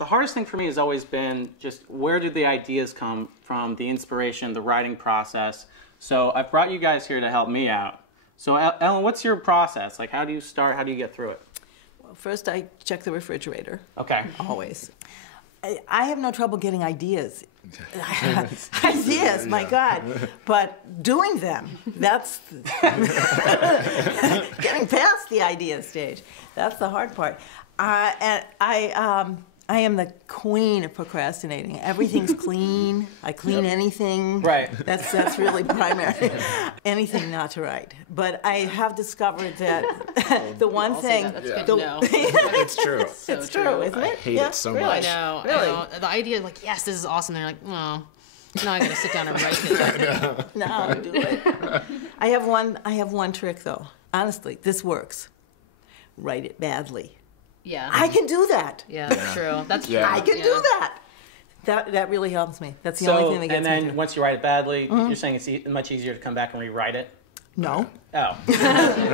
The hardest thing for me has always been just where do the ideas come from, the inspiration, the writing process. So I've brought you guys here to help me out. So Ellen, what's your process? Like, how do you start? How do you get through it? Well, first I check the refrigerator. Okay. Always. I have no trouble getting ideas. Ideas, my God. But doing them, that's getting past the idea stage. That's the hard part. And I am the queen of procrastinating. Everything's clean. I clean anything. Right. That's really primary. Anything not to write. But I have discovered that the one thing. That's good to know. It's true. It's true, isn't it? I hate it so much. I know. Really? I know. The idea, like, yes, this is awesome. They're like, oh, now I got to sit down and write this. No, do it. I have one trick though. Honestly, this works. Write it badly. Yeah. I can do that. Yeah, that's true. That's true. I can do that. That really helps me. That's the only thing that gets me. And then once you write it badly, you're saying it's much easier to come back and rewrite it? No. Oh.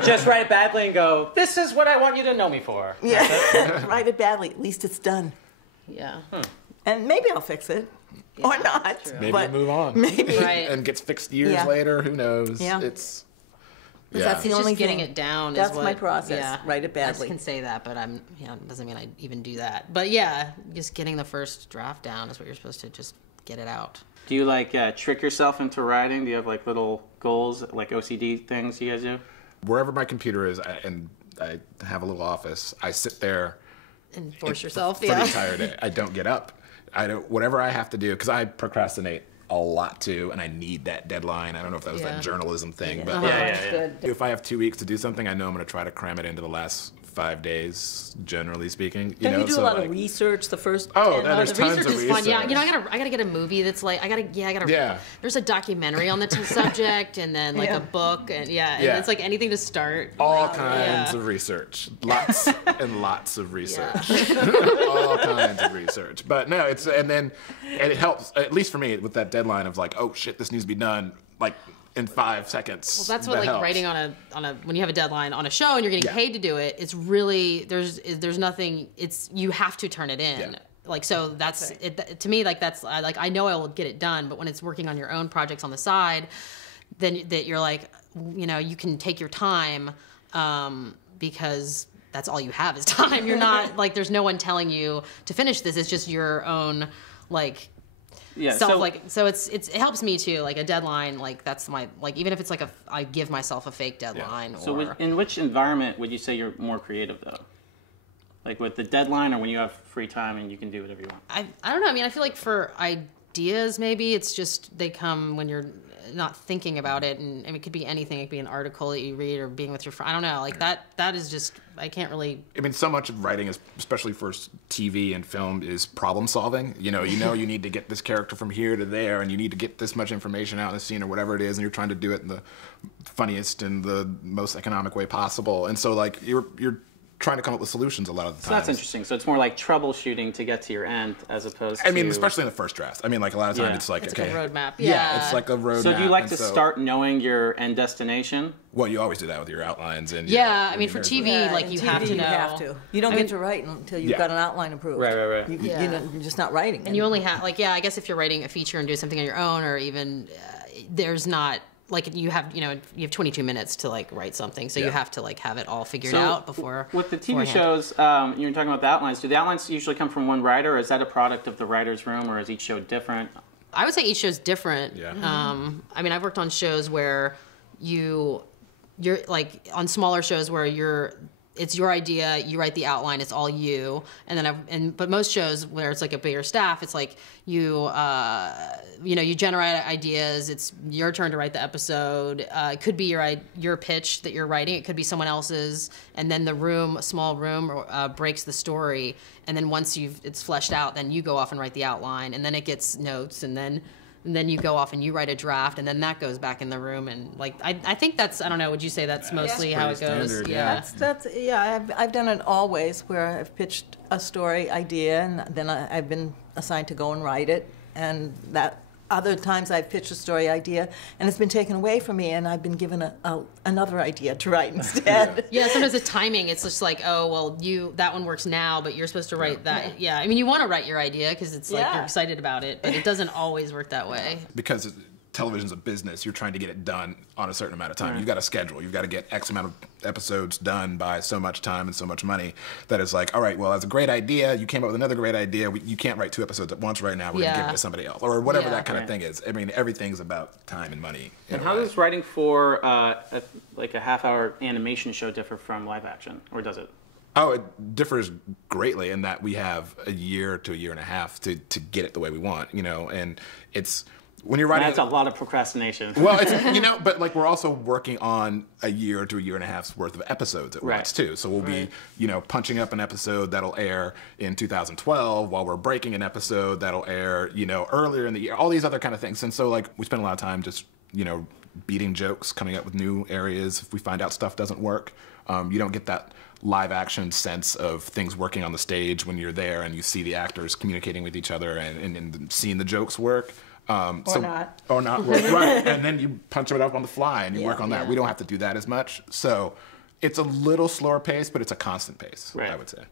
Just write it badly and go, this is what I want you to know me for. Yeah. Write it badly. At least it's done. Yeah. And maybe I'll fix it. Yeah, or not. Maybe but you move on. Maybe. Right. And gets fixed years later. Who knows? Yeah. It's. That's the It's only just getting thing. it down. That's is what, my process. Yeah, Write it badly. I can say that, but it doesn't mean I even do that. But yeah, just getting the first draft down is what you're supposed to just get it out. Do you like trick yourself into writing? Do you have like little goals, like OCD things you guys do? Wherever my computer is, and I have a little office, I sit there And force yourself. for the entire day. I don't get up. I don't. Whatever I have to do, because I procrastinate a lot too, and I need that deadline. I don't know if that was that journalism thing, but if I have 2 weeks to do something, I know I'm going to try to cram it into the last 5 days, generally speaking. Don't you do a lot of research the first? There's The tons research of is research. fun. Yeah, I gotta get a movie that's like There's a documentary on the subject, and then like a book, and and it's like anything to start. All kinds of research, lots and lots of research, all kinds of research. But no, and it helps at least for me with that deadline of like, oh shit, this needs to be done like in 5 seconds. Well, that's what like writing on a when you have a deadline on a show and you're getting paid to do it. It's really there's nothing. It's you have to turn it in. Yeah. Like so that's it, to me like that's like I know I will get it done, but when it's working on your own projects on the side, then that you're like you can take your time because that's all you have is time. You're not like there's no one telling you to finish this. It's just your own like. Yeah, so it helps me too. Like a deadline, like that's my like even if it's like I give myself a fake deadline. Yeah. So in which environment would you say you're more creative though? Like with the deadline, or when you have free time and you can do whatever you want? I don't know. I mean, I feel like for ideas, maybe it's just they come when you're not thinking about it, and it could be anything. It could be an article that you read or being with your friend. I don't know. Like that is just I can't really. I mean, so much of writing is, especially for TV and film, is problem solving. You need to get this character from here to there, and you need to get this much information out in the scene or whatever it is, and you're trying to do it in the funniest and the most economic way possible. And so, like, you're trying to come up with solutions a lot of the time. So that's interesting. So it's more like troubleshooting to get to your end as opposed to... I mean, especially in the first draft. I mean, like, a lot of times it's like, it's like a roadmap. Yeah, it's like a roadmap. So do you like to start knowing your end destination? Well, you always do that with your outlines. And I mean, for TV, like, you have to know. You have to. You don't get to write until you've got an outline approved. Right. You're just not writing. And you only have, like, I guess if you're writing a feature and doing something on your own, or even, there's not... Like you have 22 minutes to like write something, so you have to like have it all figured out before. With the TV shows, you're talking about the outlines. Do the outlines usually come from one writer, or is that a product of the writer's room, or is each show different? I would say each show's different. Yeah. I mean, I've worked on shows where you're like on smaller shows where it's your idea, you write the outline, it's all you, and then but most shows where it's like a bigger staff, it's like you generate ideas. It's your turn to write the episode. It could be your pitch that you're writing. It could be someone else's, and then a small room, breaks the story, and then once it's fleshed out, then you go off and write the outline, and then it gets notes, and then you go off and you write a draft, and then that goes back in the room. And like I think that's, I don't know, would you say that's mostly how it goes? Standard, yeah. I've done it always where I've pitched a story idea, and then I've been assigned to go and write it, and Other times I've pitched a story idea and it's been taken away from me, and I've been given another idea to write instead. Yeah, sometimes the timing, it's just like, oh, well, that one works now, but you're supposed to write that. Yeah, I mean, you want to write your idea because it's like you're excited about it, but it doesn't always work that way. Because television's a business, you're trying to get it done on a certain amount of time. You've got a schedule. You've got to get X amount of episodes done by so much time and so much money that is like, all right, well, that's a great idea. You came up with another great idea. You can't write 2 episodes at once right now. We're going to give it to somebody else. Or whatever that kind of thing is. I mean, everything's about time and money. And how does writing for like a half-hour animation show differ from live action? Or does it? Oh, it differs greatly in that we have a year to a year and a half to get it the way we want, and it's... When you're writing, that's a lot of procrastination. Well, it's, but like we're also working on a year to a year and a half's worth of episodes at once too. So we'll be, punching up an episode that'll air in 2012 while we're breaking an episode that'll air, earlier in the year. All these other kind of things. And so like we spend a lot of time just, beating jokes, coming up with new areas. If we find out stuff doesn't work, you don't get that live action sense of things working on the stage when you're there and you see the actors communicating with each other and seeing the jokes work. Or not work, right? And then you punch it up on the fly and you work on that. We don't have to do that as much, so it's a little slower pace, but it's a constant pace. I would say.